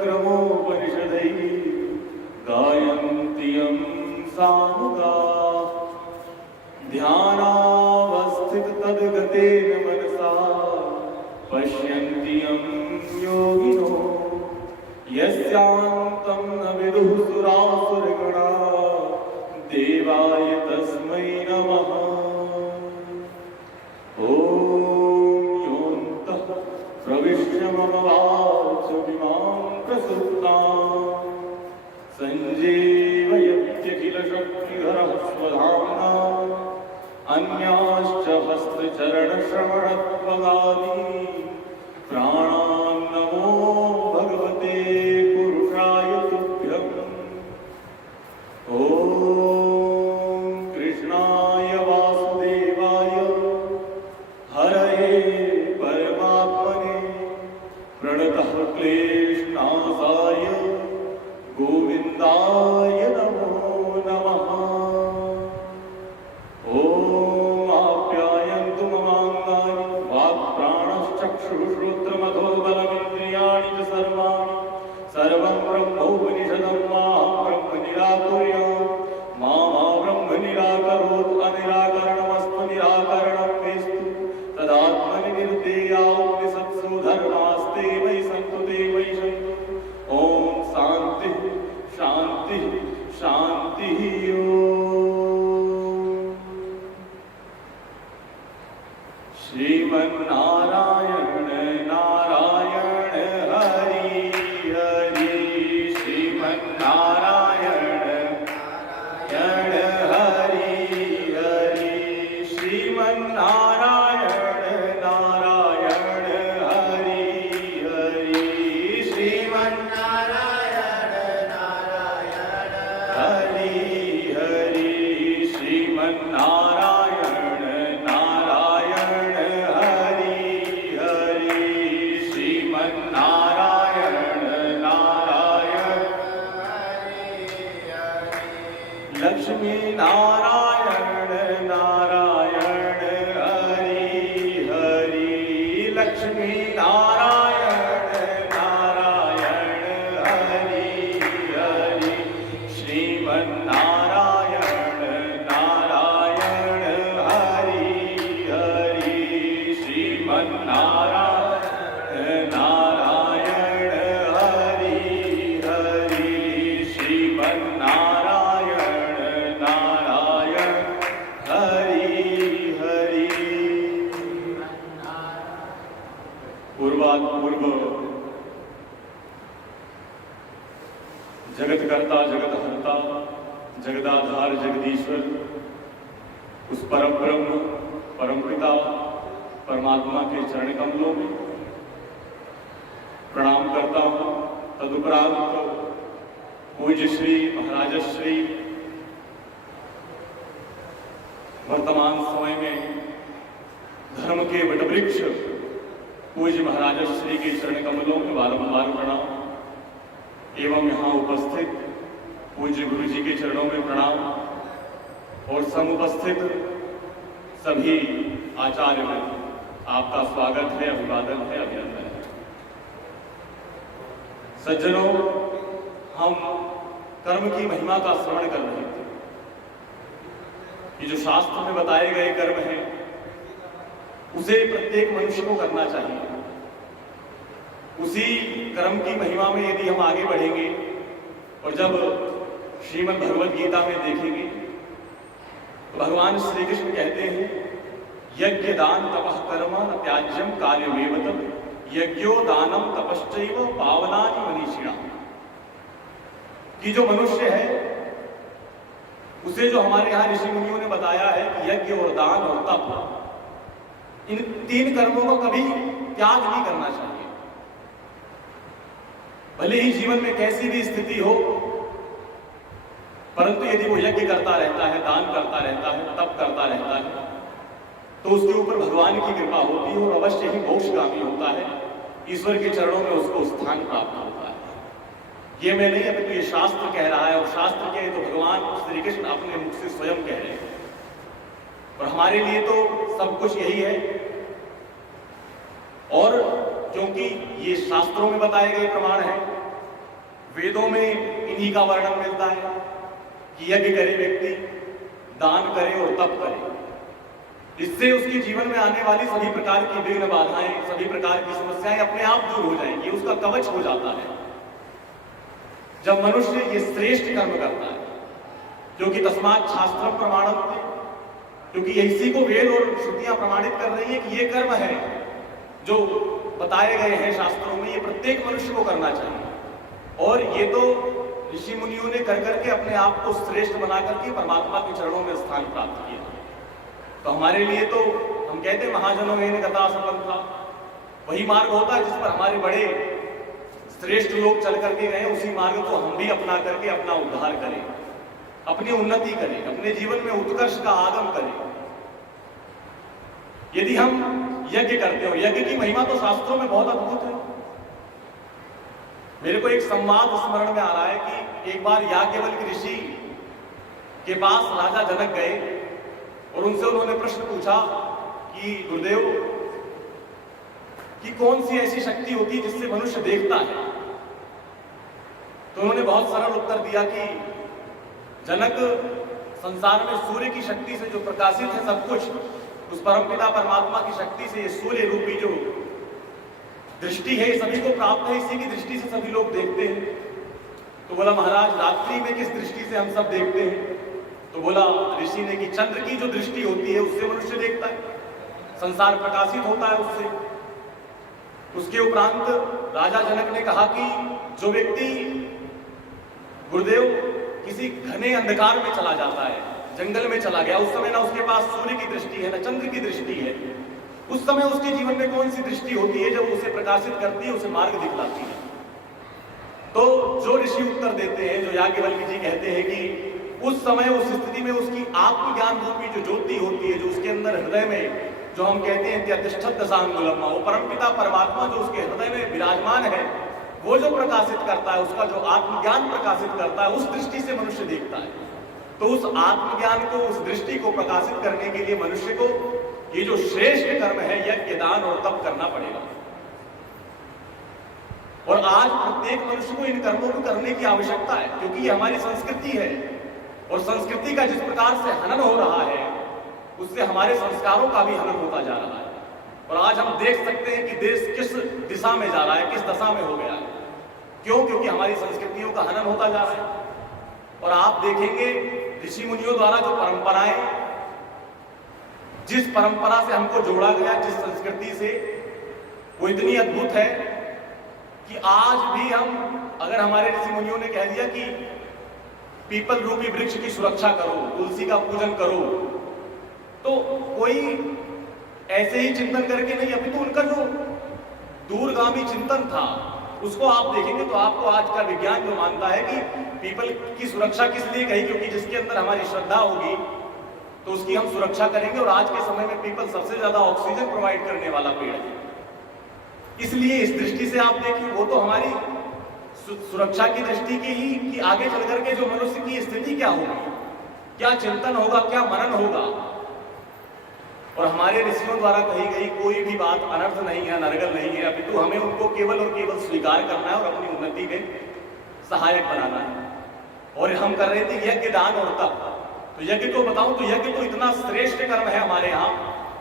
तदक्रमोपनिषदैः गायन्ति यं सामुगाः ध्यानावस्थिततद्गतेन मनसा पश्यन्ति यं योगिनो यस्यान्तं न विदुः सुरासुरगणाः देवाय तस्मै नमः। ॐ योऽन्तः प्रविश्य मम वाचमिमां प्रसुप्तां संजीवयत्यखिलशक्तिधरः स्वधाम्ना अन्याश्च हस्तचरणश्रवणत्वगादीन् प्राणान् नमो भगवते पुरुषाय तुभ्यम्। ॐ कृष्णाय वासुदेवाय हरये परमात्मने प्रणतः क्लेशनाशाय गोविन्दाय नमो नमः। ॐ आप्यायन्तु ममाङ्गानि वाक्प्राणश्चक्षुश्रोत्रमथो बलमिन्द्रियाणि च सर्वाणि सर्वं ब्रह्मोपनिषदं माहं ब्रह्म निराकुर्याम् मा ब्रह्म निराकरोत् अनिराकरणमस्तु निराकरणं मेस्तु तदात्मनि निर्देयावनिसत्सु धर्मास्ते मयि सन्तु ते मयि सन्तु। ॐ शान्तिः शान्तिः शान्तिः। श्रीमन्नारायण नारायण हरि हरि श्रीमन्नारायण नारायण हरि हरि श्रीमन्नारायण नारायण हरि हरि श्रीमन्नारायण नारायण हरि हरि श्रीमन्नारायण लक्ष्मी नारायण नारायण हरि हरि लक्ष्मी नारायण नारायण हरि हरि श्रीमन्नारायण नारायण हरि हरि श्रीमन्नारायण नारायण हरि हरि श्रीमन्नारायण पूर्व जगत कर्ता जगत हरता जगदाधार जगदीश्वर उस परम ब्रह्म परम पिता परमात्मा के चरण कमलों में प्रणाम करता हूं। तदुपरांत पूज्य श्री महाराजश्री वर्तमान समय में धर्म के वटवृक्ष पूज्य महाराजश्री के चरण कमलों में बारंबार प्रणाम एवं यहाँ उपस्थित पूज्य गुरु जी के चरणों में प्रणाम और समुपस्थित सभी आचार्य में आपका स्वागत है, अभिवादन है, अभिनंदन है। सज्जनों, हम कर्म की महिमा का श्रवण कर रहे थे। ये जो शास्त्र में बताए गए कर्म हैं उसे प्रत्येक मनुष्य को करना चाहिए। उसी कर्म की महिमा में यदि हम आगे बढ़ेंगे और जब श्रीमद् भगवद गीता में देखेंगे तो भगवान श्री कृष्ण कहते हैं यज्ञ दान तपः कर्म न त्याज्यम कार्यमेव तत् यज्ञो दानम तपश्चैव पावनानि मनीषिणाः। कि जो मनुष्य है उसे जो हमारे यहाँ ऋषि मुनियों ने बताया है कि यज्ञ और दान और तप, इन तीन कर्मों को कभी त्याग नहीं करना चाहिए। भले ही जीवन में कैसी भी स्थिति हो, परंतु यदि वो यज्ञ करता रहता है, दान करता रहता है, तप करता रहता है, तो उसके ऊपर भगवान की कृपा होती है और अवश्य ही मोक्षगामी होता है। ईश्वर के चरणों में उसको स्थान प्राप्त होता है। ये मैं नहीं, अभी तो ये शास्त्र कह रहा है, और शास्त्र के तो भगवान श्री कृष्ण अपने मुख से स्वयं कह रहे हैं। और हमारे लिए तो सब कुछ यही है। और क्योंकि ये शास्त्रों में बताए गए प्रमाण हैं, वेदों में इन्हीं का वर्णन मिलता है कि यज्ञ करे व्यक्ति, दान करे और तप करे, इससे उसके जीवन में आने वाली सभी प्रकार की विघ्न बाधाएं, सभी प्रकार की समस्याएं अपने आप दूर हो जाएंगी, उसका कवच हो जाता है। जब मनुष्य ये श्रेष्ठ कर्म करता है, क्योंकि तस्मात् शास्त्रम प्रमाणम, क्योंकि इसी को वेद और श्रुतियां प्रमाणित कर रही है कि ये कर्म है जो बताए गए हैं शास्त्रों में, ये प्रत्येक मनुष्य को करना चाहिए। और ये तो ऋषि मुनियों ने कर करके अपने आप को श्रेष्ठ बना करके परमात्मा के चरणों में स्थान प्राप्त किया। तो हमारे लिए तो हम कहते हैं महाजनों में गता सफल था, वही मार्ग होता है जिस पर हमारे बड़े श्रेष्ठ लोग चल करके गए, उसी मार्ग को हम भी अपना करके अपना उद्धार करें, अपनी उन्नति करें, अपने जीवन में उत्कर्ष का आगम करें। यदि हम यज्ञ करते हो, यज्ञ की महिमा तो शास्त्रों में बहुत अद्भुत है। मेरे को एक संवाद स्मरण में आ रहा है कि एक बार याज्ञवल्क्य ऋषि के पास राजा जनक गए और उनसे उन्होंने प्रश्न पूछा कि गुरुदेव कि कौन सी ऐसी शक्ति होती है जिससे मनुष्य देखता है। तो उन्होंने बहुत सरल उत्तर दिया कि जनक, संसार में सूर्य की शक्ति से जो प्रकाशित है सब कुछ, उस परमपिता परमात्मा की शक्ति से ये सूर्य रूपी जो दृष्टि है सभी को प्राप्त है, इसी की दृष्टि से सभी लोग देखते हैं। तो बोला महाराज, रात्रि में किस दृष्टि से हम सब देखते हैं? तो बोला ऋषि ने कि चंद्र की जो दृष्टि होती है उससे मनुष्य देखता है, संसार प्रकाशित होता है उससे। उसके उपरांत राजा जनक ने कहा कि जो व्यक्ति गुरुदेव किसी घने अंधकार में चला जाता है, जंगल में चला गया, उस समय ना उसके पास सूर्य की दृष्टि है ना चंद्र की दृष्टि है, उस समय उसके जीवन में कौन सी दृष्टि होती है जब उसे प्रकाशित करती है, उसे मार्ग दिखलाती है। तो जो ऋषि उत्तर देते हैं, जो याज्ञवल्क्य जी कहते हैं कि उस समय उस स्थिति में उसकी आत्मज्ञान रूपी जो ज्योति होती है, जो उसके अंदर हृदय में जो हम कहते हैं त्यतिष्ठत् दशांगुलम, वो परमपिता परमात्मा जो उसके हृदय में विराजमान है, वो जो प्रकाशित करता है, उसका जो आत्मज्ञान प्रकाशित करता है, उस दृष्टि से मनुष्य देखता है। तो उस आत्मज्ञान को, उस दृष्टि को प्रकाशित करने के लिए मनुष्य को ये जो श्रेष्ठ कर्म है यज्ञ, दान और तप करना पड़ेगा। और आज प्रत्येक मनुष्य को इन कर्मों को करने की आवश्यकता है, क्योंकि ये हमारी संस्कृति है और संस्कृति का जिस प्रकार से हनन हो रहा है, उससे हमारे संस्कारों का भी हनन होता जा रहा है। और आज हम देख सकते हैं कि देश किस दिशा में जा रहा है, किस दशा में हो गया है। क्यों? क्योंकि हमारी संस्कृतियों का हनन होता जा रहा है। और आप देखेंगे ऋषि मुनियों द्वारा जो परंपराएं, जिस परंपरा से हमको जोड़ा गया, जिस संस्कृति से, वो इतनी अद्भुत है कि आज भी हम, अगर हमारे ऋषि मुनियों ने कह दिया कि पीपल रूपी वृक्ष की सुरक्षा करो, तुलसी का पूजन करो, तो कोई ऐसे ही चिंतन करके नहीं, अभी तो उनका जो दूरगामी चिंतन था उसको आप देखेंगे तो आपको आज का विज्ञान जो मानता है कि पीपल की सुरक्षा किस लिए कही, क्योंकि जिसके अंदर हमारी श्रद्धा होगी तो उसकी हम सुरक्षा करेंगे। और आज के समय में पीपल सबसे ज्यादा ऑक्सीजन प्रोवाइड करने वाला पेड़ है, इसलिए इस दृष्टि से आप देखिए वो तो हमारी सुरक्षा की दृष्टि की ही, कि आगे चल करके जो मनुष्य की स्थिति क्या होगी, क्या चिंतन होगा, क्या मनन होगा। और हमारे ऋषियों द्वारा कही गई कोई भी बात अनर्थ नहीं है, नरगल नहीं है, अपितु हमें उनको केवल और केवल स्वीकार करना है और अपनी उन्नति में सहायक बनाना है। और हम कर रहे थे यज्ञ, दान और तप। तो यज्ञ को बताऊं तो यज्ञ तो इतना श्रेष्ठ कर्म है हमारे यहाँ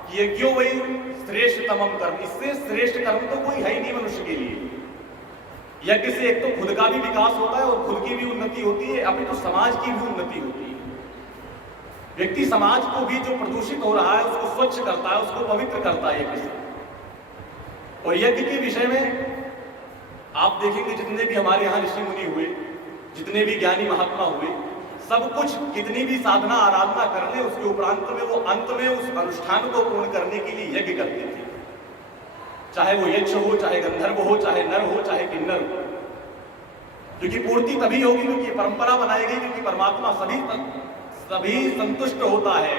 कि यज्ञो वही श्रेष्ठतमम कर्म, इससे श्रेष्ठ कर्म तो कोई है ही नहीं मनुष्य के लिए। यज्ञ से एक तो खुद का भी विकास होता है और खुद की भी उन्नति होती है, अपितु समाज की भी उन्नति होती है। व्यक्ति समाज को भी जो प्रदूषित हो रहा है उसको स्वच्छ करता है, उसको पवित्र करता है यज्ञ से। और यज्ञ के विषय में आप देखेंगे जितने भी हमारे यहाँ ऋषि मुनि हुए, जितने भी ज्ञानी महात्मा हुए, सब कुछ कितनी भी साधना आराधना कर ले, उसके उपरांत में वो अंत में उस अनुष्ठान को पूर्ण करने के लिए यज्ञ करते थे। चाहे वो यक्ष हो, चाहे गंधर्व हो, चाहे नर हो, चाहे किन्नर हो, क्योंकि पूर्ति तभी होगी क्योंकि परंपरा बनाई गई, क्योंकि परमात्मा सभी संतुष्ट होता है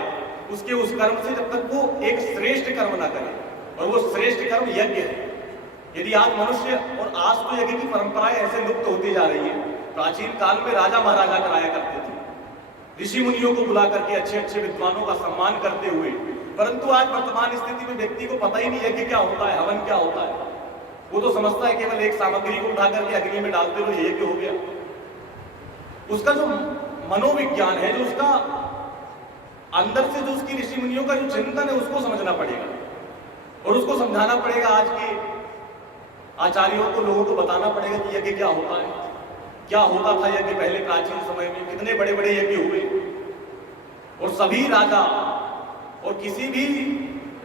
उसके उस कर्म से जब तक वो एक श्रेष्ठ कर्म ना करे, और वो श्रेष्ठ कर्म यज्ञ है। यदि आज मनुष्य, और आज तो यज्ञ की परंपराएं ऐसे लुप्त होती जा रही है, प्राचीन काल में राजा महाराजा कराया करते थे, ऋषि मुनियों को बुला करके अच्छे अच्छे विद्वानों का सम्मान करते हुए, परंतु आज वर्तमान स्थिति में व्यक्ति को पता ही नहीं यज्ञ क्या होता है, हवन क्या होता है। वो तो समझता है केवल एक सामग्री को उठा करके अग्नि में डालते हुए यज्ञ हो गया। उसका जो मनोविज्ञान है, जो उसका अंदर से जो उसकी ऋषि मुनियों का जो चिंतन है, उसको समझना पड़ेगा और उसको समझाना पड़ेगा। आज के आचार्यों को, लोगों को बताना पड़ेगा कि यज्ञ क्या होता है, क्या होता था यज्ञ पहले प्राचीन समय में, कितने बड़े बड़े यज्ञ हुए और सभी राजा और किसी भी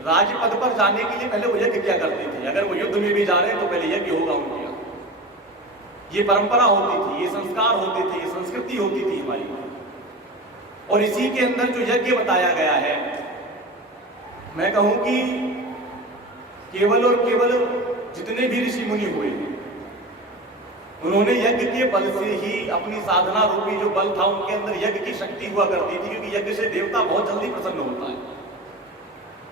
राज्य पद पर जाने के लिए पहले वो यज्ञ क्या करते थे। अगर वो युद्ध में भी जा रहे हैं तो पहले यज्ञ होगा उनके यहाँ। ये परंपरा होती थी, ये संस्कार होते थे, ये संस्कृति होती थी हमारी। और इसी के अंदर जो यज्ञ बताया गया है, मैं कहूं कि केवल और केवल जितने भी ऋषि मुनि हुए उन्होंने यज्ञ के बल से ही, अपनी साधना रूपी जो बल था उनके अंदर यज्ञ की शक्ति हुआ करती थी, क्योंकि यज्ञ से देवता बहुत जल्दी प्रसन्न होता है।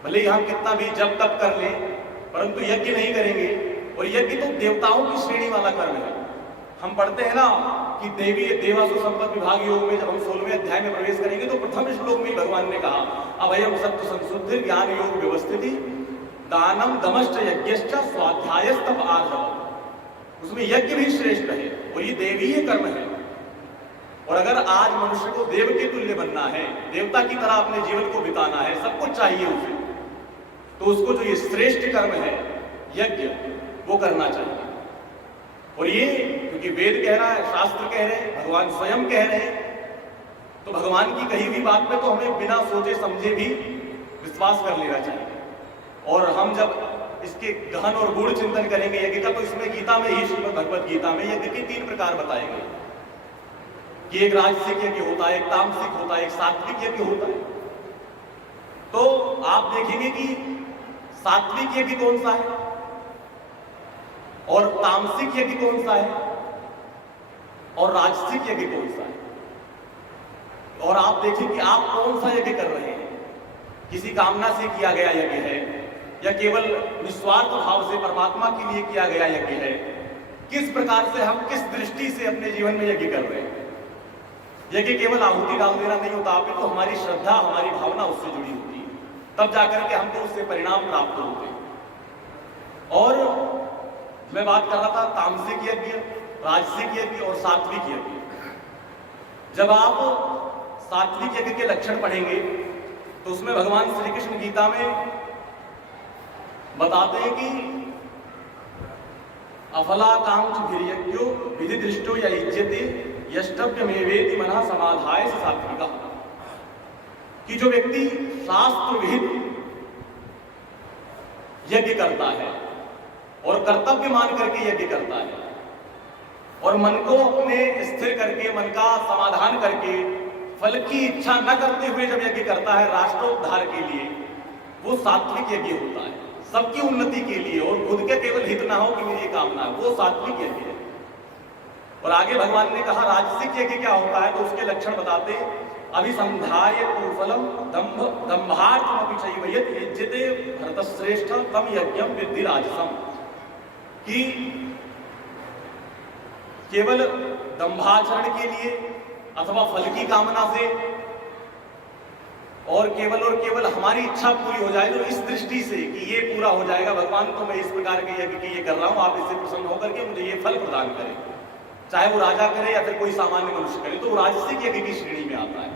भले ही हम कितना भी जब तक कर लें, परंतु यज्ञ नहीं करेंगे। और यज्ञ तो देवताओं की श्रेणी वाला कर्म है। हम पढ़ते हैं ना कि देवी देवासुर संपद विभाग योग में जब हम 16वें अध्याय में प्रवेश करेंगे तो प्रथम श्लोक में भगवान ने कहा, अभयम सत्य संशुद्धि ज्ञान योग व्यवस्थिति दानम दमश्च यज्ञश्च स्वाध्यायस्तप आर्जव। उसमें यज्ञ भी श्रेष्ठ है और ये देवीय कर्म है। और अगर आज मनुष्य को देव के तुल्य बनना है, देवता की तरह अपने जीवन को बिताना है, सब कुछ चाहिए उसे, तो उसको जो ये श्रेष्ठ कर्म है यज्ञ, वो करना चाहिए। और ये क्योंकि वेद कह रहा है, शास्त्र कह रहे हैं, भगवान स्वयं कह रहे हैं, तो भगवान की कही हुई बात पे तो हमें बिना सोचे समझे भी विश्वास कर लेना चाहिए। और हम जब इसके गहन और गूढ़ चिंतन करेंगे यज्ञ का, तो इसमें गीता में ही, श्रीमद् भगवत गीता में यज्ञ के 3 प्रकार बताए गए कि एक राजसिक यज्ञ होता है, एक तामसिक होता है, एक सात्विक यज्ञ होता है। तो आप देखेंगे कि सात्विक यज्ञ कौन सा है और तामसिक यज्ञ कौन सा है और राजसिक यज्ञ कौन सा है। और आप देखें कि आप कौन सा यज्ञ कर रहे हैं, किसी कामना से किया गया यज्ञ है या केवल निस्वार्थ भाव से परमात्मा के लिए किया गया यज्ञ है। किस प्रकार से हम, किस दृष्टि से अपने जीवन में यज्ञ कर रहे हैं। यज्ञ केवल आहुति डाल देना नहीं होता, आप तो हमारी श्रद्धा, हमारी भावना उससे जुड़ी होती है, तब जाकर के हमको उससे परिणाम प्राप्त होते हैं। और मैं बात कर रहा था तामसिक यज्ञ, राजसिक यज्ञ और सात्विक यज्ञ। जब आप सात्विक यज्ञ के लक्षण पढ़ेंगे तो उसमें भगवान श्री कृष्ण गीता में बताते हैं कि अफलाकांक्ष भिर्यज्ञो विधि दृष्टो या इज्जते यष्टव्य में वेदि मना समाधाय सात्विका। कि जो व्यक्ति शास्त्र विहित यज्ञ करता है और कर्तव्य मान करके यज्ञ करता है और मन को अपने स्थिर करके, मन का समाधान करके, फल की इच्छा न करते हुए जब यज्ञ करता है राष्ट्रोद्धार के लिए, वो सात्विक यज्ञ होता है। सबकी उन्नति के लिए और खुद के केवल हित ना हो कि मेरी कामना है, वो सात्विक यज्ञ है। और आगे भगवान ने कहा राजसिक यज्ञ क्या होता है, तो उसके लक्षण बताते, अभिसंधाय कुफलम दंभ दंभार्थमपि चैव यत् यज्यते भरतश्रेष्ठ तम यज्ञम विद्धि राजसम। कि केवल दंभाचरण के लिए अथवा फल की कामना से और केवल हमारी इच्छा पूरी हो जाए, तो इस दृष्टि से कि ये पूरा हो जाएगा भगवान, तो मैं इस प्रकार के यज्ञ के ये कर रहा हूं, आप इससे प्रसन्न होकर के मुझे ये फल प्रदान करें, चाहे वो राजा करे या फिर कोई सामान्य मनुष्य करे, तो वो राजसिक यज्ञ की श्रेणी में आता है।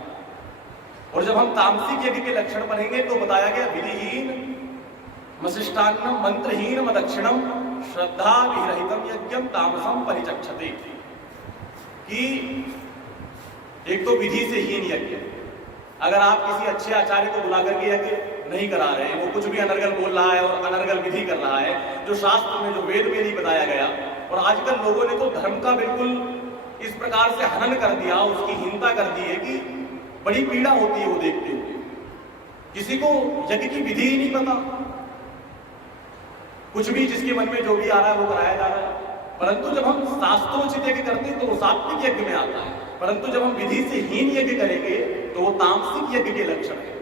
और जब हम तामसिक यज्ञ के लक्षण पढ़ेंगे तो बताया गया विधिहीन मशिष्टान्नम मंत्रहीन मदक्षिणम श्रद्धा विरहितम यज्ञम तामसम परिचक्षते। कि एक तो विधि से हीन यज्ञ, अगर आप किसी अच्छे आचार्य को बुला करके यज्ञ नहीं करा रहे हैं, वो कुछ भी अनर्गल बोल रहा है और अनर्गल विधि कर रहा है, जो शास्त्र में, जो वेद में नहीं बताया गया। और आजकल लोगों ने तो धर्म का बिल्कुल इस प्रकार से हनन कर दिया, उसकी हीनता कर दी है कि बड़ी पीड़ा होती है वो देखते हुए। किसी को यज्ञ की विधि ही नहीं पता, कुछ भी जिसके मन में जो भी आ रहा है वो कराया जा रहा है। परंतु जब हम शास्त्रोचित यज्ञ करते हैं तो वो सात्विक यज्ञ में आता है, परंतु जब हम विधि से हीन यज्ञ करेंगे तो वो तामसिक यज्ञ के लक्षण है।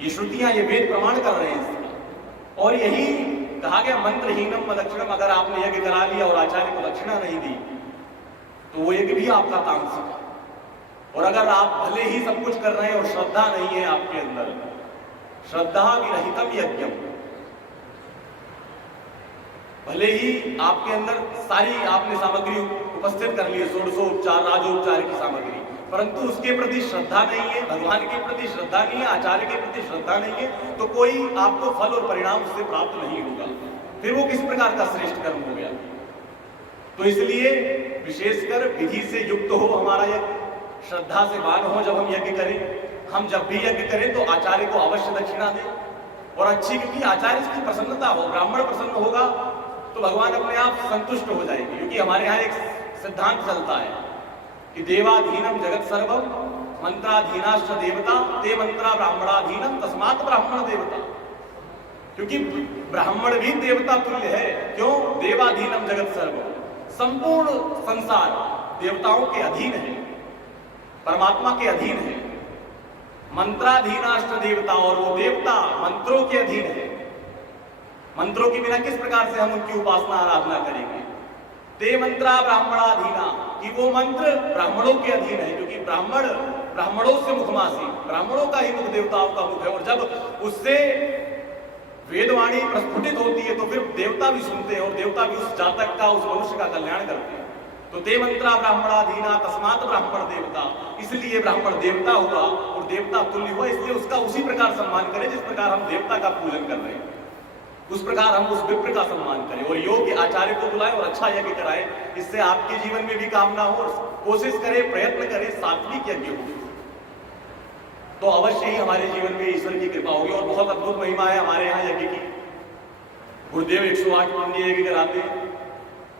ये श्रुतियां, ये वेद प्रमाण कर रहे हैं इसका। और यही कहा गया मंत्रहीनम मदक्षिणम, अगर आपने यज्ञ करा लिया और आचार्य को दक्षिणा नहीं दी तो वो यज्ञ भी आपका तामसिक है। और अगर आप भले ही सब कुछ कर रहे हैं और श्रद्धा नहीं है आपके अंदर, श्रद्धा विरहितम यज्ञम, भले ही आपके अंदर सारी आपने सामग्री उपस्थित कर ली है, षोडशोपचार राजोपचार की सामग्री, परंतु उसके प्रति श्रद्धा नहीं है, भगवान के प्रति श्रद्धा नहीं है, आचार्य के प्रति श्रद्धा नहीं है, तो कोई आपको फल और परिणाम उससे प्राप्त नहीं होगा। फिर वो किस प्रकार का श्रेष्ठ कर्म हो गया। तो इसलिए विशेषकर विधि से युक्त हो हमारा यज्ञ, श्रद्धा से मान हो जब हम यज्ञ करें। हम जब भी यज्ञ करें तो आचार्य को अवश्य दक्षिणा दें, और अच्छी, क्योंकि आचार्य की प्रसन्नता हो, ब्राह्मण प्रसन्न होगा तो भगवान अपने आप संतुष्ट हो जाएंगे। क्योंकि हमारे यहाँ एक सिद्धांत चलता है कि देवाधीनम जगत सर्वम मंत्राधीनाश्च देवता ते मंत्रा ब्राह्मणाधीनम तस्मात् ब्राह्मण देवता। क्योंकि ब्राह्मण भी देवता तुल्य है। क्यों? देवाधीनम जगत सर्वम, संपूर्ण संसार देवताओं के अधीन है, परमात्मा के अधीन है। मंत्राधीनाश्च देवता, और वो देवता मंत्रों के अधीन है। मंत्रों के बिना किस प्रकार से हम उनकी उपासना आराधना करेंगे। ते मंत्रा ब्राह्मणाधीना, कि वो मंत्र ब्राह्मणों के अधीन है, क्योंकि ब्राह्मण ब्राह्मणों से मुखमासी, ब्राह्मणों का ही मुख देवताओं का मुख है। और जब उससे वेदवाणी प्रस्फुटित होती है तो फिर देवता भी सुनते हैं, और देवता भी उस जातक का, उस मनुष्य का कल्याण करते हैं। तो ते मंत्रा ब्राह्मणाधीना तस्मात् ब्राह्मण देवता, इसलिए ब्राह्मण देवता हुआ और देवता तुल्य हुआ, इसलिए उसका उसी प्रकार सम्मान करें जिस प्रकार हम देवता का पूजन कर रहे हैं, उस प्रकार हम उस विप्र का सम्मान करें, और योग्य आचार्य को बुलाएं और अच्छा यज्ञ कराएं। इससे आपके जीवन में भी कामना हो, और कोशिश करें, प्रयत्न करें, सात्विक यज्ञ हो, तो अवश्य ही हमारे जीवन में ईश्वर की कृपा होगी। और बहुत अद्भुत महिमा है हमारे यहाँ यज्ञ की। गुरुदेव 108 पुण्य यज्ञ कराते हैं,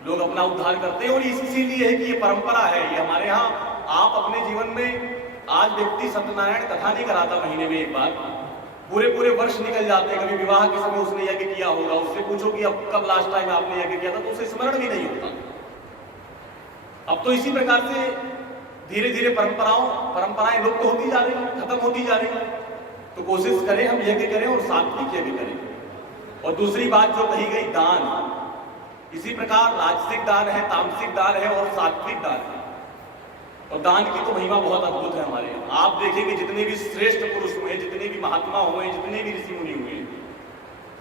लोग अपना उद्धार करते हैं, और इसीलिए है कि ये परंपरा है। ये हमारे यहाँ आप अपने जीवन में, आज व्यक्ति सत्यनारायण कथा नहीं कराता महीने में एक बार, पूरे पूरे वर्ष निकल जाते हैं। कभी विवाह के समय उसने यज्ञ किया होगा, उससे पूछो कि अब कब लास्ट टाइम आपने यज्ञ किया था, तो उसे स्मरण भी नहीं होता। अब तो इसी प्रकार से धीरे धीरे परंपराएं लुप्त होती जा रही हैं, खत्म होती जा रही हैं। तो कोशिश करें हम यज्ञ करें और सात्विक यज्ञ करें। और दूसरी बात जो कही गई, दान, इसी प्रकार राजसिक दान है, तामसिक दान है और सात्विक दान है। और दान की तो महिमा बहुत अद्भुत है हमारे यहाँ। आप देखेंगे जितने भी श्रेष्ठ पुरुष हुए, जितने भी महात्मा हुए, जितने भी ऋषि मुनि हुए,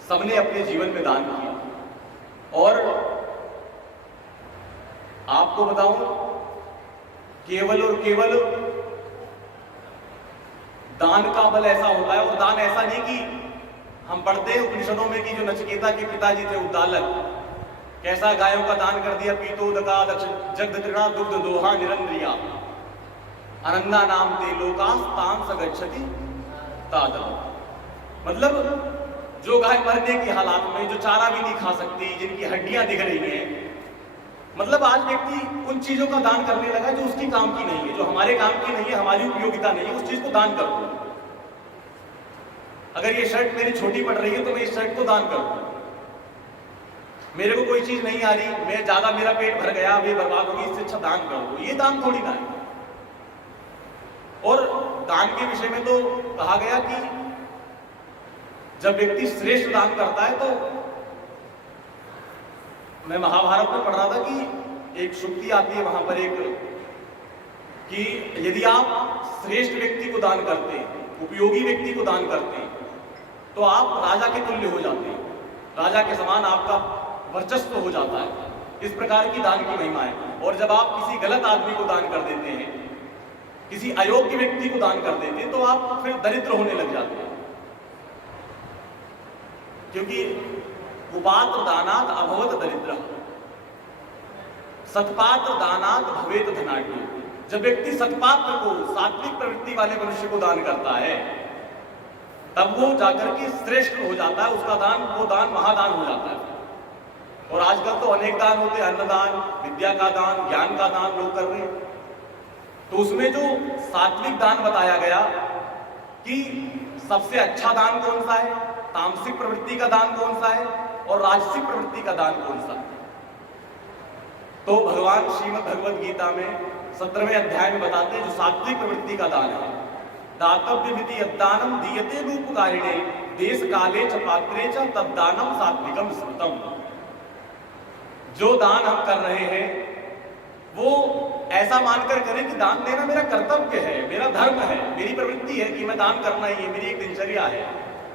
सबने अपने जीवन में दान किया। और आपको बताऊं, केवल और केवल दान का बल ऐसा होता है, और दान ऐसा नहीं कि हम पढ़ते हैं उपनिषदों में कि जो नचिकेता के पिताजी थे उद्दालक, कैसा गायों का दान कर दिया, पीतोदका जगदृणा दुग्ध दोहा निरंद्रिया अनन्ना नाम ते लोकास तान सगच्छति तादम। मतलब जो गाय मरने की हालात में, जो चारा भी नहीं खा सकती, जिनकी हड्डियां दिख रही हैं, मतलब आज व्यक्ति उन चीजों का दान करने लगा जो उसकी काम की नहीं है, जो हमारे काम की नहीं है, हमारी उपयोगिता नहीं है, उस चीज को दान कर दो। अगर ये शर्ट मेरी छोटी पड़ रही है तो मैं इस शर्ट को दान कर दूं। मेरे को कोई चीज नहीं आ रही, मैं ज्यादा, मेरा पेट भर गया, अभी बर्बाद होगी, इससे अच्छा दान कर दो। ये दान थोड़ी ना है। और दान के विषय में तो कहा गया कि जब व्यक्ति श्रेष्ठ दान करता है, तो मैं महाभारत में पढ़ रहा था कि एक शुक्ति आती है वहां पर एक, कि यदि आप श्रेष्ठ व्यक्ति को दान करते हैं, उपयोगी व्यक्ति को दान करते हैं, तो आप राजा के तुल्य हो जाते हैं, राजा के समान आपका वर्चस्व हो जाता है। इस प्रकार की दान की महिमा है। और जब आप किसी गलत आदमी को दान कर देते हैं, किसी अयोग्य व्यक्ति को दान कर देते हैं, तो आप फिर दरिद्र होने लग जाते हैं। क्योंकि कुपात्र दानात अभवत दरिद्र, सत्पात्र दानात भवेत धनाढ्य। जब व्यक्ति सत्पात्र को, सात्विक प्रवृत्ति वाले मनुष्य को दान करता है, तब वो जाकर के श्रेष्ठ हो जाता है, उसका दान, वो दान महादान हो जाता है। और आजकल तो अनेक दान होते हैं, अन्नदान, विद्या का दान, ज्ञान का दान लोग कर रहे हैं। तो उसमें जो सात्विक दान बताया गया कि सबसे अच्छा दान कौन सा है, तामसिक प्रवृत्ति का दान कौन सा है और राजसिक प्रवृत्ति का दान कौन सा है। तो भगवान श्रीमद् भगवद गीता में 17वें अध्याय में बताते हैं जो सात्विक प्रवृत्ति का दान है, दातव्य विधि यद्दानम दीयते रूपकारिणे देश काले च पात्रे च तद्दानम सात्विकम स्मृतम। जो दान हम कर रहे हैं वो ऐसा मानकर करें कि दान देना मेरा कर्तव्य है, मेरा धर्म है, मेरी प्रवृत्ति है कि मैं दान करना ही है, मेरी एक दिनचर्या है।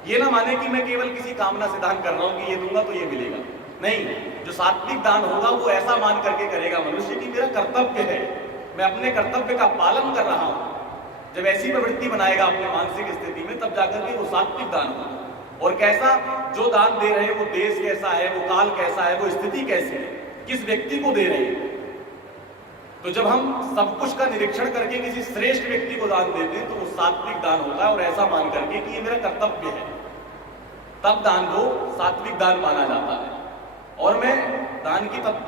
ये ना माने कि मैं केवल किसी कामना से दान कर रहा हूं कि ये दूंगा तो ये मिलेगा। नहीं, जो सात्विक दान होगा वो ऐसा मान करके करेगा मनुष्य कि मेरा कर्तव्य है, मैं अपने कर्तव्य का पालन कर रहा हूं। जब ऐसी प्रवृत्ति बनाएगा अपने मानसिक स्थिति में, तब जाकर के वो सात्विक दान होगा। और कैसा, जो दान दे रहे हैं वो देश कैसा है, वो काल कैसा है, वो स्थिति कैसी है, किस व्यक्ति को दे रहे हैं। तो जब हम सब कुछ का निरीक्षण करके किसी श्रेष्ठ व्यक्ति को दान देते हैं तो वो सात्विक दान होता है, और ऐसा मान करके कि ये मेरा कर्तव्य है, तब दान को सात्विक दान माना जाता है। और मैं दान की तब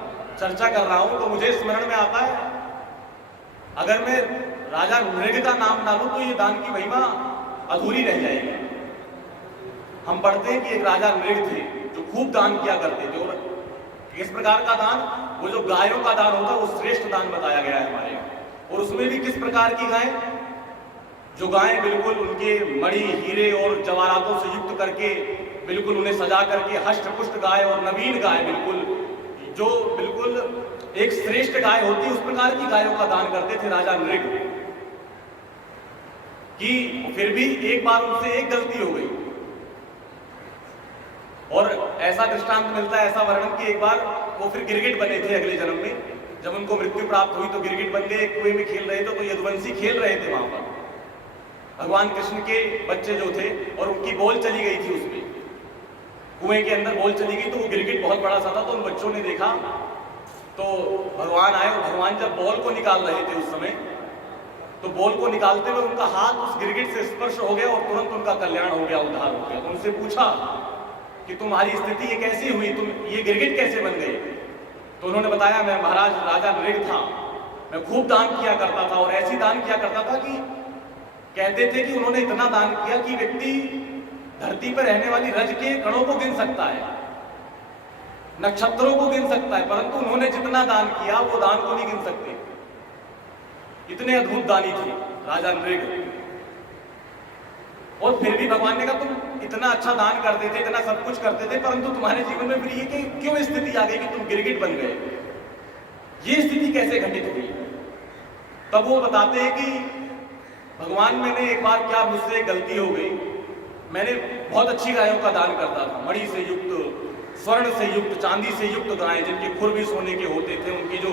चर्चा कर रहा हूं तो मुझे स्मरण में आता है, अगर मैं राजा नृग का नाम ना लूं तो ये दान की महिमा अधूरी रह जाएगी। हम पढ़ते हैं कि एक राजा नृग थे जो खूब दान किया करते थे, और किस प्रकार का दान, वो जो गायों का दान होता है वो श्रेष्ठ दान बताया गया है हमारे यहाँ। और उसमें भी किस प्रकार की गाय, जो गायें बिल्कुल उनके मणि हीरे और जवाहरातों से युक्त करके बिल्कुल उन्हें सजा करके हष्ट पुष्ट गाय और नवीन गाय, बिल्कुल जो बिल्कुल एक श्रेष्ठ गाय होती है उस प्रकार की गायों का दान करते थे राजा नृग। कि फिर भी एक बार उनसे एक गलती हो गई, और ऐसा दृष्टांत मिलता है, ऐसा वर्णन कि एक बार वो फिर गिरगिट बने थे अगले जन्म में। जब उनको मृत्यु प्राप्त हुई तो गिरगिट बन गए, कुएं में खेल रहे थे, तो यदुवंशी खेल रहे थे वहां पर, भगवान कृष्ण के बच्चे जो थे, और उनकी बॉल चली गई थी उसमें, कुएं के अंदर बॉल चली गई। तो वो गिरगिट बहुत बड़ा सा था, तो उन बच्चों ने देखा, तो भगवान आए, और भगवान जब बॉल को निकाल रहे थे उस समय, तो बॉल को निकालते हुए उनका हाथ उस गिरगिट से स्पर्श हो गया और तुरंत उनका कल्याण हो गया, उद्धार हो गया। तो उनसे पूछा कि तुम्हारी स्थिति ये कैसी हुई, तुम ये गिरगिट कैसे बन गए? तो उन्होंने बताया, मैं महाराज राजा नृग था, मैं खूब दान किया करता था, और ऐसी दान किया करता था कि कहते थे कि उन्होंने इतना दान किया कि व्यक्ति धरती पर रहने वाली रज के कणों को गिन सकता है, नक्षत्रों को गिन सकता है, परंतु उन्होंने जितना दान किया वो दान को नहीं गिन सकते। इतने अद्भुत दानी थे राजा नृग। और फिर भी भगवान ने कहा, तुम इतना अच्छा दान करते थे, इतना सब कुछ करते थे, परंतु तुम्हारे जीवन में फिर ये कि क्यों स्थिति आ गई कि तुम गिरगिट बन गए, ये स्थिति कैसे घटित हुई? तब वो बताते हैं कि भगवान, मैंने एक बार क्या मुझसे गलती हो गई, मैंने बहुत अच्छी गायों का दान करता था, मणि से युक्त, स्वर्ण से युक्त, चांदी से युक्त गायें, जिनके खुर भी सोने के होते थे, उनकी जो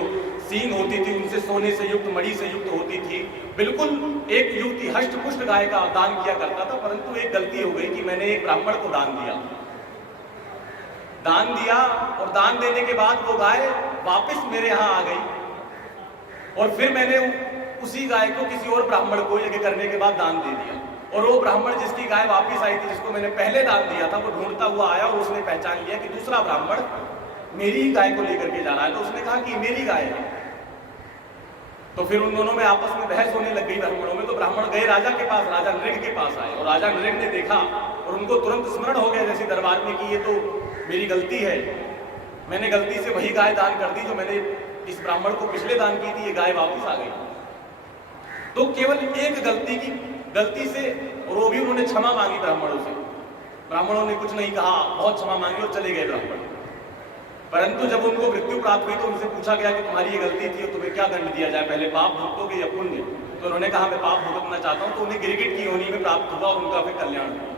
सींग होती थी उनसे सोने से युक्त, मणि से युक्त होती थी, बिल्कुल एक युक्ति हष्ट पुष्ट गाय का दान किया करता था। परंतु एक गलती हो गई कि मैंने एक ब्राह्मण को दान दिया, और दान देने के बाद वो गाय वापस मेरे यहाँ आ गई, और फिर मैंने उसी गाय को किसी और ब्राह्मण को यज्ञ करने के बाद दान दे दिया। और वो ब्राह्मण जिसकी गाय वापस आई थी, जिसको मैंने पहले दान दिया था, वो ढूंढता हुआ आया और उसने पहचान लिया कि दूसरा ब्राह्मण मेरी ही गाय को लेकर के जा रहा है। तो उसने कहा कि मेरी गाय है। तो फिर उन दोनों में आपस में बहस होने लग गई ब्राह्मणों में। तो ब्राह्मण गए राजा के पास, राजा नृग के पास आए, और राजा नृग ने देखा और उनको तुरंत स्मरण हो गया जैसे दरबार में कि ये तो मेरी गलती है, मैंने गलती से वही गाय दान कर दी जो मैंने इस ब्राह्मण को पिछले दान की थी, ये गाय वापस आ गई। तो केवल एक गलती से, और वो भी उन्होंने क्षमा मांगी ब्राह्मणों से, ब्राह्मणों ने कुछ नहीं कहा, बहुत क्षमा मांगी और चले गए ब्राह्मण। परंतु जब उनको मृत्यु प्राप्त हुई तो उनसे पूछा गया कि तुम्हारी ये गलती थी और तुम्हें क्या दंड दिया जाए, पहले पाप भुगतोगे या पुण्य? तो उन्होंने कहा मैं पाप भुगतना चाहता हूं। तो उन्हें गिरगिट की योनि में प्राप्त हुआ और उनका फिर कल्याण हुआ।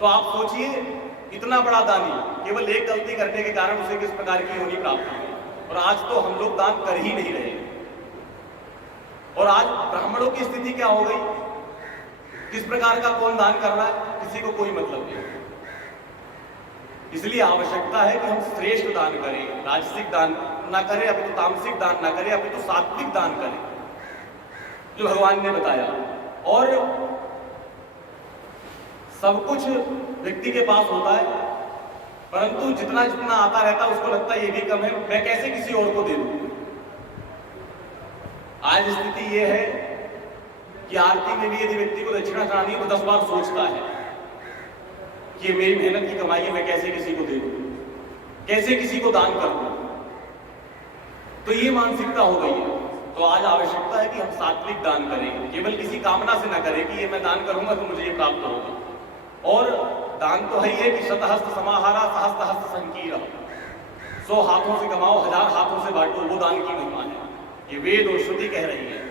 तो आप सोचिए, इतना बड़ा दानी केवल एक गलती करने के कारण उसे किस प्रकार की योनि प्राप्त हुई। और आज तो हम लोग दान कर ही नहीं रहे। और आज ब्राह्मणों की स्थिति क्या हो गई, किस प्रकार का कौन दान कर रहा है, किसी को कोई मतलब नहीं। इसलिए आवश्यकता है कि हम श्रेष्ठ दान करें, राजसिक दान ना करें, अभी तो तामसिक दान ना करें, अभी तो सात्विक दान करें जो भगवान ने बताया। और सब कुछ व्यक्ति के पास होता है, परंतु जितना जितना आता रहता है उसको लगता है ये भी कम है, मैं कैसे किसी और को दे दूं। आज स्थिति ये है कि आरती में भी यदि व्यक्ति को दक्षिणा चढ़ानी है तो 10 बार सोचता है कि मेरी मेहनत की कमाई है, मैं कैसे किसी को दे दूं, कैसे किसी को दान कर दूं। तो ये मानसिकता हो गई है। तो आज आवश्यकता है कि हम सात्विक दान करें, केवल किसी कामना से ना करें कि ये मैं दान करूंगा तो मुझे ये प्राप्त होगा। और दान तो है ही है कि शतहस्त समाहारा सहस्त्र हस्त संकीर्ण, 100 हाथों से कमाओ, 1000 हाथों से बांटो, वो दान की महिमा है। ये वेद और श्रुति कह रही है।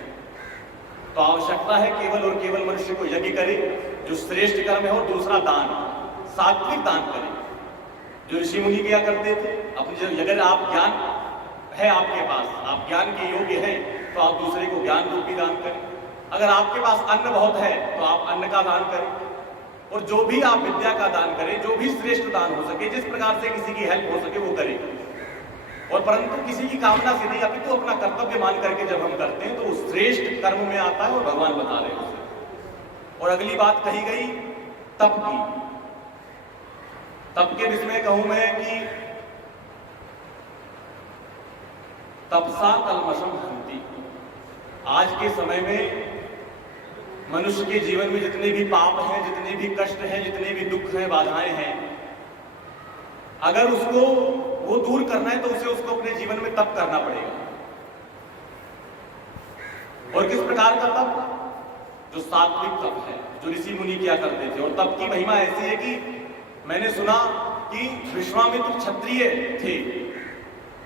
तो आवश्यकता है केवल और केवल मनुष्य को यज्ञ करे जो श्रेष्ठ कर्म है, और दूसरा दान, सात्विक दान करें। जो ऋषि मुनि किया करते थे। अपने अगर आप ज्ञान है आपके पास, आप ज्ञान के योग्य हैं, तो आप दूसरे को ज्ञान रूपी दान करें। अगर आपके पास अन्न बहुत है तो आप अन्न का दान करें, और जो भी आप विद्या का दान करें, जो भी श्रेष्ठ दान हो सके, जिस प्रकार से किसी की हेल्प हो सके वो करें। और परंतु किसी की कामना से नहीं, अभी तो अपना कर्तव्य मान करके जब हम करते हैं तो वो श्रेष्ठ कर्म में आता है, और भगवान बता रहे हैं उसे। और अगली बात कही गई तप की। तप के विषय में कहूं मैं कि तपसा कल्मषम हंति। आज के समय में मनुष्य के जीवन में जितने भी पाप हैं, जितने भी कष्ट हैं, जितने भी दुख हैं, बाधाएं हैं, अगर उसको वो दूर करना है तो उसे उसको अपने जीवन में तप करना पड़ेगा। और किस प्रकार का तप? जो सात्विक तप है, जो ऋषि मुनि किया करते थे। और तप की महिमा ऐसी है कि मैंने सुना कि विश्वामित्र क्षत्रिय थे,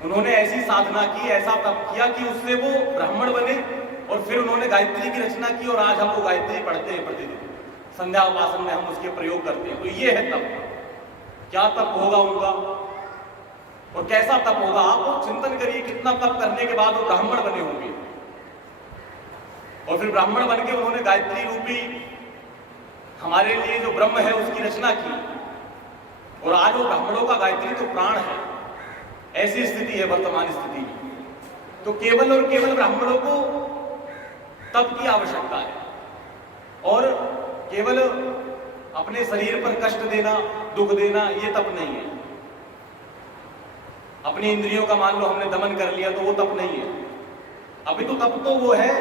उन्होंने ऐसी साधना की, ऐसा तप किया कि उससे वो ब्राह्मण बने, और फिर उन्होंने गायत्री की रचना की, और आज हम वो गायत्री पढ़ते हैं प्रतिदिन, संध्या उपासन में हम उसके प्रयोग करते हैं। तो ये है तप। क्या तप होगा उनका और कैसा तप होगा, आप चिंतन करिए। कितना तप करने के बाद वो ब्राह्मण बने होंगे, और फिर ब्राह्मण बन के उन्होंने गायत्री रूपी हमारे लिए जो ब्रह्म है उसकी रचना की, और आज वो ब्राह्मणों का गायत्री तो प्राण है। ऐसी स्थिति है वर्तमान स्थिति। तो केवल और केवल ब्राह्मणों को तप की आवश्यकता है, और केवल अपने शरीर पर कष्ट देना, दुख देना, ये तप नहीं है। अपनी इंद्रियों का मान लो हमने दमन कर लिया तो वो तप नहीं है। अभी तो तप तो वो है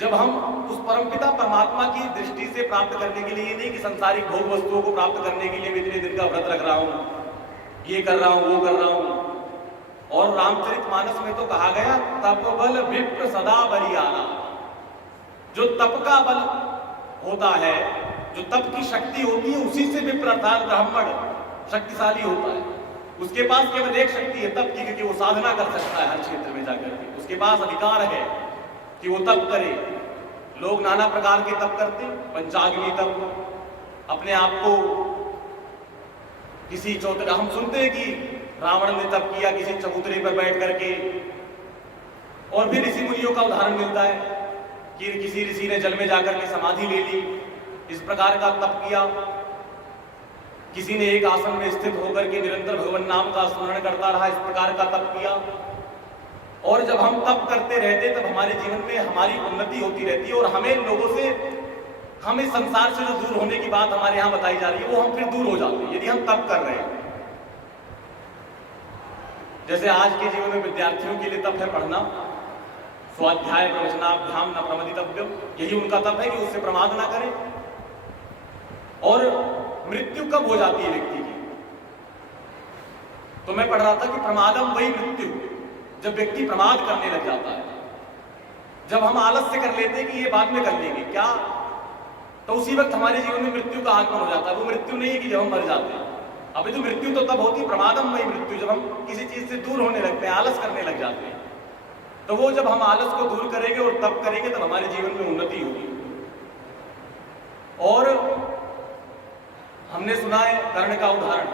जब हम उस परमपिता परमात्मा की दृष्टि से प्राप्त करने के लिए, नहीं कि सांसारिक भोग वस्तुओं को प्राप्त करने के लिए मैं इतने दिन का व्रत रख रहा हूं, ये कर रहा हूं, वो कर रहा हूं। और रामचरितमानस में तो कहा गया तप बल विप्र सदा बलियाना। जो तप का बल होता है, जो तप की शक्ति होती है, उसी से विप्र अर्थात ब्राह्मण शक्तिशाली होता है। उसके पास केवल एक शक्ति है तप की, क्योंकि वो साधना कर सकता है हर क्षेत्र में जाकर के। उसके पास अधिकार है कि वो तप करे। लोग नाना प्रकार के तप करते, पंचाग्नि तप, अपने आप को किसी चौतरे, हम सुनते हैं कि रावण ने तप किया किसी चबूतरे पर बैठ करके। और भी ऋषि मुनियों का उदाहरण मिलता है कि किसी ऋषि ने जल में जाकर के समाधि ले ली, इस प्रकार का तप किया। किसी ने एक आसन में स्थित होकर के निरंतर भगवान नाम का स्मरण करता रहा, इस प्रकार का तप किया। और जब हम तप करते रहते तब हमारे जीवन में हमारी उन्नति होती रहती है, और हमें लोगों से, हम इस संसार से जो दूर होने की बात हमारे यहाँ बताई जा रही है वो हम फिर दूर हो जाते हैं यदि हम तप कर रहे हैं। जैसे आज के जीवन में विद्यार्थियों के लिए तप है पढ़ना, स्वाध्याय प्रवचनाभ्याम न प्रमदितव्यम, यही उनका तप है कि उससे प्रमाद ना करें। और मृत्यु कब हो जाती है व्यक्ति की? तो मैं पढ़ रहा था कि प्रमादम वही मृत्यु, जब व्यक्ति प्रमाद करने लग जाता है, जब हम आलस से कर लेते हैं कि ये बाद में कर लेंगे क्या, तो उसी वक्त हमारे जीवन में मृत्यु का आगमन हो जाता है। वो मृत्यु नहीं है कि जब हम मर जाते हैं। अभी तो मृत्यु तो तब होती है, प्रमादम वही मृत्यु, जब हम किसी चीज से दूर होने लगते हैं, आलस करने लग जाते हैं। तो वो जब हम आलस को दूर करेंगे और तप करेंगे तब हमारे जीवन में उन्नति होगी। और हमने सुना है कर्ण का उदाहरण,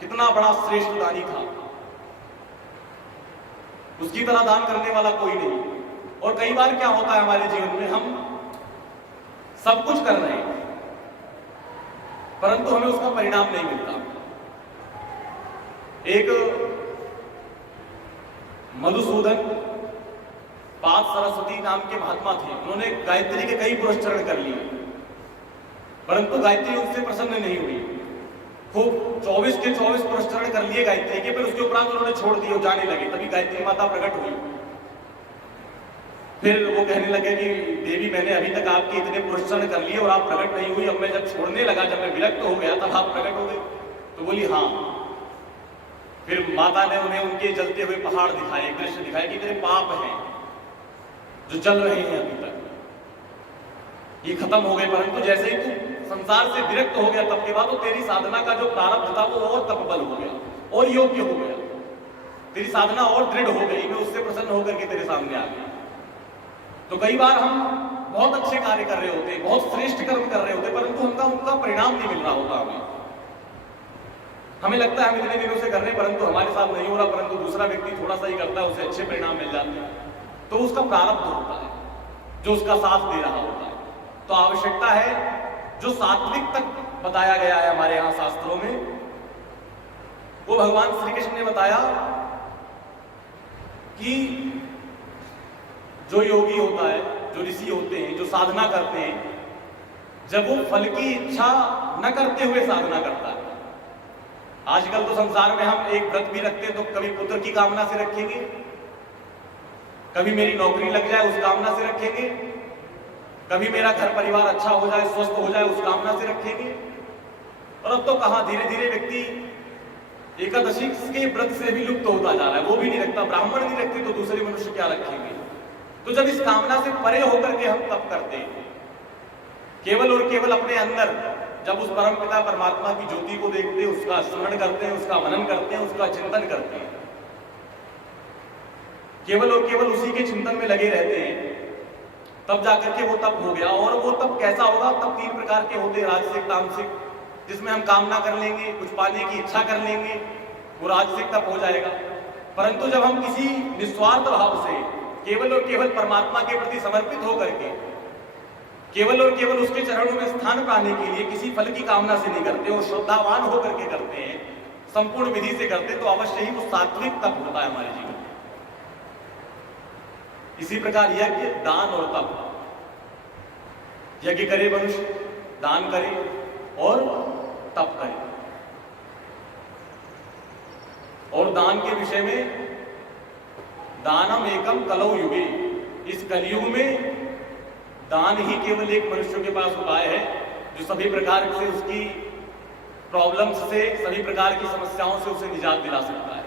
कितना बड़ा श्रेष्ठ दानी था, उसकी तरह दान करने वाला कोई नहीं। और कई बार क्या होता है हमारे जीवन में, हम सब कुछ कर रहे हैं परंतु हमें उसका परिणाम नहीं मिलता। एक मधुसूदन पाद सरस्वती नाम के महात्मा थे, उन्होंने गायत्री के कई पुरस्चरण कर लिए परंतु गायत्री उनसे प्रसन्न नहीं हुई। खूब 24 के 24 पुरस्चरण कर लिए गायत्री के, फिर उसके उपरांत उन्होंने छोड़ दिए, जाने लगे। तभी गायत्री माता प्रकट हुई। फिर वो कहने लगे कि देवी मैंने अभी तक आपके इतने पुरस्चरण कर लिए और आप प्रकट नहीं हुई, अब मैं जब छोड़ने लगा, जब मैं विरक्त हो गया तब आप प्रकट हो गए। तो बोली हाँ। फिर माता ने उन्हें उनके जलते हुए पहाड़ दिखाए, दृश्य दिखाए कि तेरे पाप हैं जो जल रहे हैं अभी तक, ये खत्म हो गए। परंतु जैसे ही तू संसार से विरक्त हो गया तब के बाद तो तेरी साधना का जो प्रारब्ध था वो और तपबल हो गया और योग्य हो गया, तेरी साधना और दृढ़ हो गई, मैं उससे प्रसन्न होकर के तेरे सामने आ गया। तो कई बार हम बहुत अच्छे कार्य कर रहे होते, बहुत श्रेष्ठ कर्म कर रहे होते, परंतु उनका परिणाम नहीं मिल रहा होता हमें। हमें लगता है हम इतने दिनों से कर रहे हैं परंतु हमारे साथ नहीं हो रहा, परंतु दूसरा व्यक्ति थोड़ा सा ही करता है, उसे अच्छे परिणाम मिल जाते हैं, तो उसका प्रारब्ध होता है जो उसका साथ दे रहा होता है। तो आवश्यकता है जो सात्विक तक बताया गया है हमारे यहाँ शास्त्रों में, वो भगवान श्री कृष्ण ने बताया कि जो योगी होता है, जो ऋषि होते हैं, जो साधना करते हैं, जब वो फल की इच्छा न करते हुए साधना करता है। आजकल तो संसार में हम एक व्रत भी रखते हैं तो कभी पुत्र की कामना से रखेंगे, कभी मेरी नौकरी लग जाए उस कामना से रखेंगे, कभी मेरा घर परिवार अच्छा हो जाए, स्वस्थ हो जाए उस कामना से रखेंगे। और अब तो कहां धीरे धीरे व्यक्ति एकादशी के व्रत से भी लुप्त होता जा रहा है, वो भी नहीं रखता, ब्राह्मण नहीं रखते तो दूसरे मनुष्य क्या रखेंगे। तो जब इस कामना से परे होकर के हम तप करते हैं, केवल और केवल अपने अंदर जब उस परम पिता परमात्मा की ज्योति को देखते हैं, उसका स्मरण करते हैं, उसका मनन करते हैं, उसका चिंतन करते हैं, केवल और केवल उसी के चिंतन में लगे रहते हैं, तब जाकर के वो तप हो गया। और वो तप कैसा होगा? तब 3 प्रकार के होते हैं, राजसिक, तामसिक। जिसमें हम कामना कर लेंगे, कुछ पाने की इच्छा कर लेंगे, वो राजसिक तप हो जाएगा। परंतु जब हम किसी निस्वार्थ भाव से केवल और केवल परमात्मा के प्रति समर्पित होकर के केवल और केवल उसके चरणों में स्थान पाने के लिए किसी फल की कामना से नहीं करते और श्रद्धावान होकर के करते हैं, संपूर्ण विधि से करते हैं, तो अवश्य ही वो सात्विक तप होता है हमारे जीवन में। इसी प्रकार यज्ञ, दान और तप। यज्ञ करे मनुष्य, दान करे और तप करे। और दान के विषय में, दानम एकम कलौ युगे, इस कलयुग में दान ही केवल एक मनुष्य के पास उपाय है जो सभी प्रकार से उसकी प्रॉब्लम्स से, सभी प्रकार की समस्याओं से उसे निजात दिला सकता है।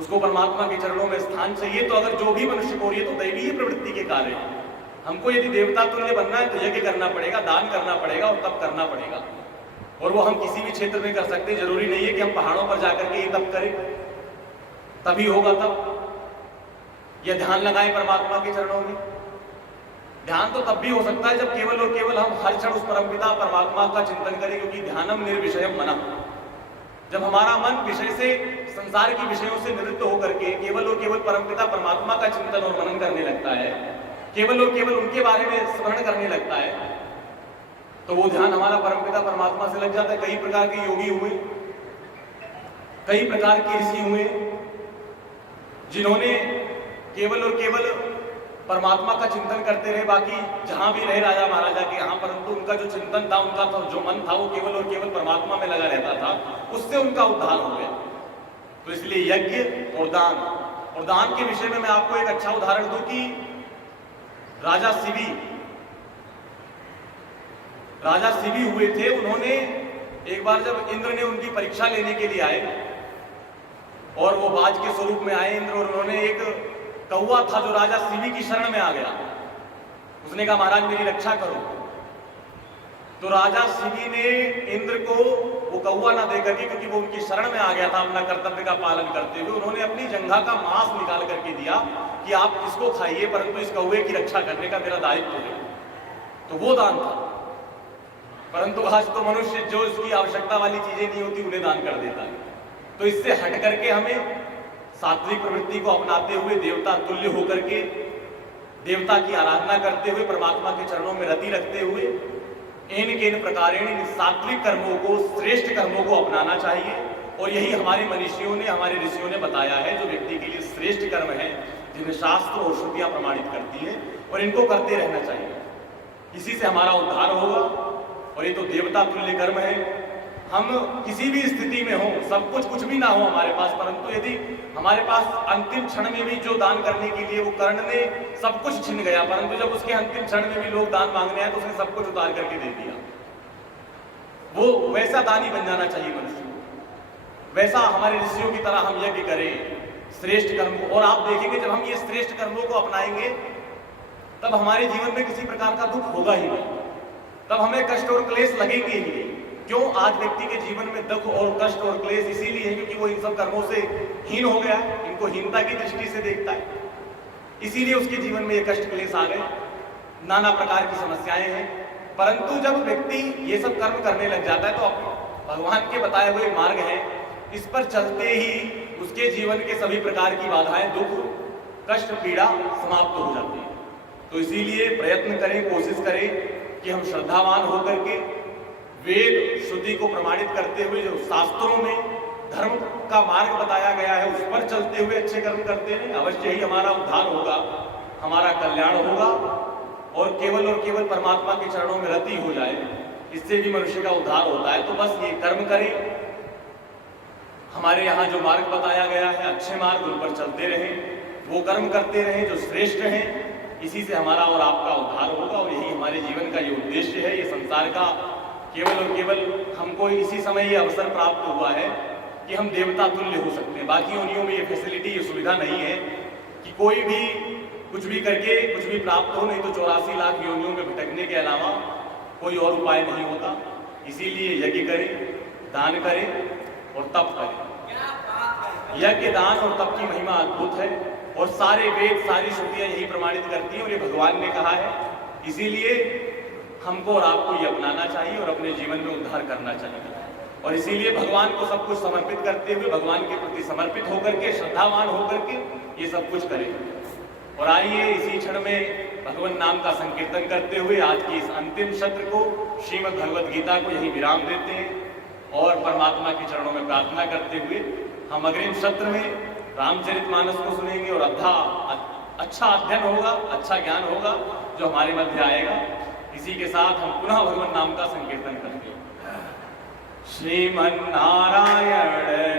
उसको परमात्मा के चरणों में स्थान चाहिए। तो अगर जो भी मनुष्य को, ये तो दैवीय प्रवृत्ति के कार्य है, हमको यदि देवता तुल्य बनना है तो यज्ञ करना पड़ेगा, दान करना पड़ेगा और तप करना पड़ेगा। और वो हम किसी भी क्षेत्र में कर सकते हैं, जरूरी नहीं है कि हम पहाड़ों पर जाकर के ये तप करें तभी होगा तप, या ध्यान लगाएं परमात्मा के चरणों में। ध्यान तो तब भी हो सकता है जब केवल और केवल हम हर क्षण उस परमपिता परमात्मा का चिंतन करें, क्योंकि ध्यानम निर्विषयम मनः। जब हमारा मन विषय से, संसार की विषयों से निवृत्त होकर के केवल और केवल परमपिता परमात्मा का चिंतन और मनन करने लगता है, केवल और केवल उनके बारे में स्मरण करने लगता है, तो वो ध्यान हमारा परमपिता परमात्मा से लग जाता है। कई प्रकार के योगी हुए, कई प्रकार के ऋषि हुए, जिन्होंने केवल और केवल परमात्मा का चिंतन करते रहे, बाकी जहां भी रहे राजा महाराजा के यहाँ, परंतु उनका जो चिंतन था, उनका जो मन था, वो केवल और केवल परमात्मा में लगा रहता था, उससे उनका उद्धार हो गया। तो इसलिए यज्ञ और दान, और दान के विषय में मैं आपको एक अच्छा उदाहरण दूं कि राजा शिवी हुए थे। उन्होंने एक बार जब इंद्र ने उनकी परीक्षा लेने के लिए आए और वो बाज के स्वरूप में आए इंद्र, और उन्होंने एक कौवा था जो राजा शिवी की शरण में आ गया, उसने कहा महाराज मेरी रक्षा करो। तो राजा शिवी ने इंद्र को वो कौवा ना देकर के, क्योंकि वो उनकी शरण में आ गया था अपना कर्तव्य का पालन करते हुए, उन्होंने अपनी जंघा का मांस निकाल करके दिया कि आप इसको खाइए, परंतु इस कौवे की रक्षा करने का मेरा दायित्व है। तो वो दान था। परंतु आज तो मनुष्य जो इसकी आवश्यकता वाली चीजें नहीं होती उन्हें दान कर देता है। तो इससे हट करके हमें सात्विक प्रवृत्ति को अपनाते हुए, देवता तुल्य होकर के, देवता की आराधना करते हुए, परमात्मा के चरणों में रति रखते हुए, इन प्रकारेण सात्विक कर्मों को, श्रेष्ठ कर्मों को अपनाना चाहिए। और यही हमारे मनीषियों ने, हमारे ऋषियों ने बताया है जो व्यक्ति के लिए श्रेष्ठ कर्म है, जिन्हें शास्त्र और श्रुतियां प्रमाणित करती हैं, और इनको करते रहना चाहिए। इसी से हमारा उद्धार होगा। और ये तो देवता तुल्य कर्म है। हम किसी भी स्थिति में हो, सब कुछ भी ना हो हमारे पास, परंतु यदि हमारे पास अंतिम क्षण में भी जो दान करने के लिए वो कर्ण ने सब कुछ छिन गया, परंतु जब उसके अंतिम क्षण में भी लोग दान मांगने आए तो उसने सब कुछ उतार करके दे दिया। वो वैसा दानी बन जाना चाहिए मनुष्य को। वैसा हमारे ऋषियों की तरह हम यज्ञ करें, श्रेष्ठ कर्म को। और आप देखेंगे जब हम ये श्रेष्ठ कर्मों को अपनाएंगे तब हमारे जीवन में किसी प्रकार का दुख होगा ही नहीं, तब हमें कष्ट और क्लेश लगेंगे ही नहीं। क्यों? आज व्यक्ति के जीवन में दुख और कष्ट और क्लेश इसीलिए है क्योंकि वो इन सब कर्मों से हीन हो गया है, इनको हीनता की दृष्टि से देखता है, इसीलिए उसके जीवन में ये कष्ट क्लेश आ गए, नाना प्रकार की समस्याएं हैं। परंतु जब व्यक्ति ये सब कर्म करने लग जाता है तो भगवान के बताए हुए मार्ग है, इस पर चलते ही उसके जीवन के सभी प्रकार की बाधाएं, दुख, कष्ट, पीड़ा समाप्त हो जाती है। तो इसीलिए प्रयत्न करें, कोशिश करें कि हम श्रद्धावान होकर के वेद श्रुति को प्रमाणित करते हुए जो शास्त्रों में धर्म का मार्ग बताया गया है उस पर चलते हुए अच्छे कर्म करते हैं। अवश्य ही हमारा उद्धार होगा, हमारा कल्याण होगा और केवल परमात्मा के चरणों में रति हो जाए, इससे भी मनुष्य का उद्धार होता है। तो बस ये कर्म करें, हमारे यहाँ जो मार्ग बताया गया है अच्छे मार्ग, उन पर चलते रहें, वो कर्म करते रहें जो श्रेष्ठ हैं, इसी से हमारा और आपका उद्धार होगा। और यही हमारे जीवन का ये उद्देश्य है। ये संसार का केवल हमको इसी समय ये अवसर प्राप्त हुआ है कि हम देवता तुल्य हो सकते हैं। बाकी योनियों में ये फैसिलिटी, ये सुविधा नहीं है कि कोई भी कुछ भी करके कुछ भी प्राप्त हो, नहीं तो 84 लाख योनियों में भटकने के अलावा कोई और उपाय नहीं होता। इसीलिए यज्ञ करें, दान करें और तप करें। यज्ञ, दान और तप की महिमा अद्भुत है और सारे वेद, सारी श्रुतियां यही प्रमाणित करती हैं और ये भगवान ने कहा है। इसीलिए हमको और आपको ये अपनाना चाहिए और अपने जीवन में उद्धार करना चाहिए। और इसीलिए भगवान को सब कुछ समर्पित करते हुए, भगवान के प्रति समर्पित होकर के, श्रद्धावान होकर के ये सब कुछ करें। और आइए इसी क्षण में भगवान नाम का संकीर्तन करते हुए आज की इस अंतिम सत्र को, श्रीमद् भगवद गीता को यही विराम देते हैं और परमात्मा के चरणों में प्रार्थना करते हुए हम अग्रिम सत्र में रामचरितमानस को सुनेंगे और अच्छा अध्ययन होगा, अच्छा ज्ञान होगा जो हमारे मध्य आएगा। इसी के साथ हम पुनः भगवान नाम का संकीर्तन करेंगे। श्रीमन् नारायण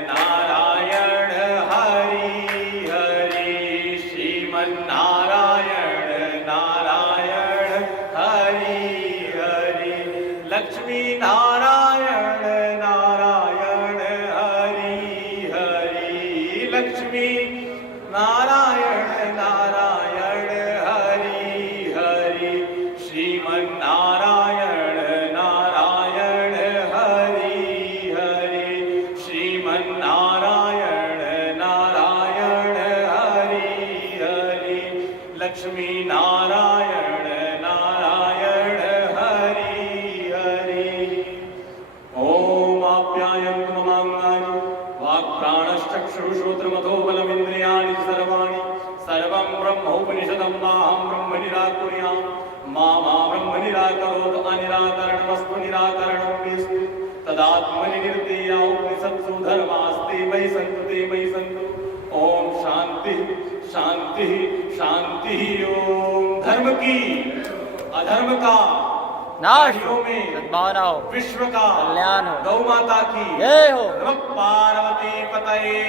नारायण हरि हरि, श्रीमन् नारायण नारायण हरि हरि, लक्ष्मी नारायण नारायण हरि हरि, लक्ष्मी नारायण नारायण हरि हरि, श्रीमन् नारायण नारायण हरि हरि, श्रीमन् नारायण नारायण हरि हरि, लक्ष्मी नारायण नारायण हरि हरि। ओम आप्यायन्तु ममाङ्गानि वाक्प्राणश्चक्षुश्रोत्रमथो बलमिन्द्रियाणि सर्वाणि, सर्वं ब्रह्मोपनिषदं माहं ब्रह्म निराकुर्याम्, मा ब्रह्म निराकरोत्, अनिराकरणमस्तु निराकरणं मेस्तु, तदात्मनि निर्देया उपनिषत्सु धर्मास्ते मयि सन्तु ते मयि सन्तु। ओम शांति शांति शांति। ओम धर्म की अधर्म का नाश हो, में सद्भावना हो, विश्व का कल्याण हो, गौ माता की जय हो। नमः पार्वती पतये।